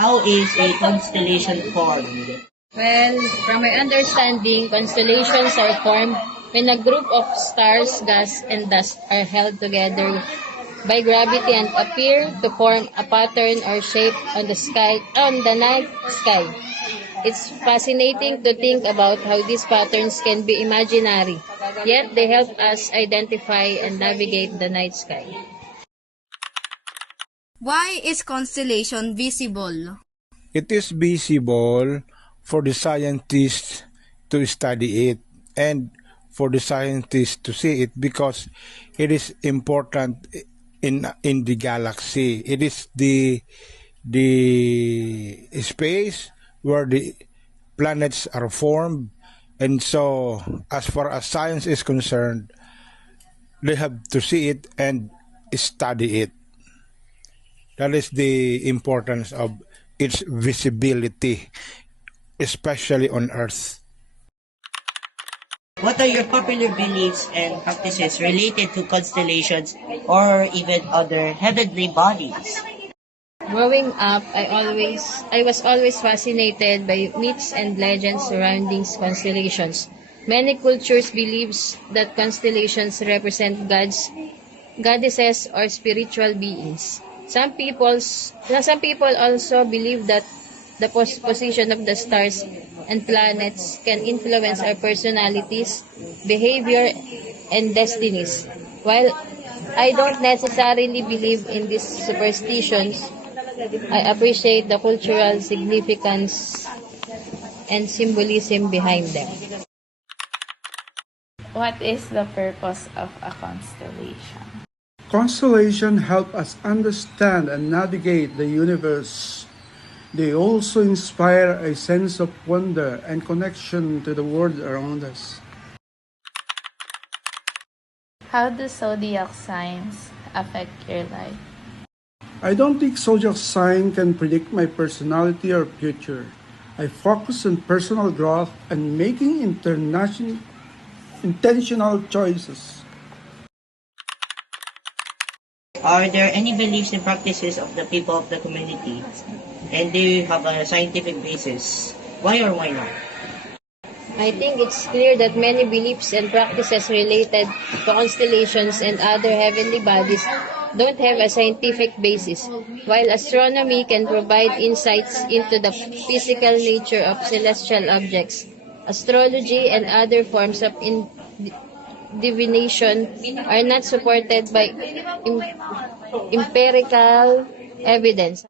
How is a constellation formed? Well, from my understanding, constellations are formed when a group of stars, gas, and dust are held together by gravity and appear to form a pattern or shape on the night sky. It's fascinating to think about how these patterns can be imaginary, yet they help us identify and navigate the night sky. Why is constellation visible? It is visible for the scientists to study it and for the scientists to see it because it is important in the galaxy. It is the space where the planets are formed, and so as far as science is concerned, they have to see it and study it. That is the importance of its visibility, especially on Earth. What are your popular beliefs and practices related to constellations or even other heavenly bodies? Growing up, I was always fascinated by myths and legends surrounding constellations. Many cultures believes that constellations represent goddesses or spiritual beings. Some people also believe that the position of the stars and planets can influence our personalities, behavior, and destinies. While I don't necessarily believe in these superstitions, I appreciate the cultural significance and symbolism behind them. What is the purpose of a constellation? Constellation help us understand and navigate the universe. They also inspire a sense of wonder and connection to the world around us. How do zodiac signs affect your life? I don't think zodiac sign can predict my personality or future. I focus on personal growth and making intentional choices. Are there any beliefs and practices of the people of the community? And do you have a scientific basis? Why or why not? I think it's clear that many beliefs and practices related to constellations and other heavenly bodies don't have a scientific basis. While astronomy can provide insights into the physical nature of celestial objects, astrology and other forms of divination are not supported by empirical evidence.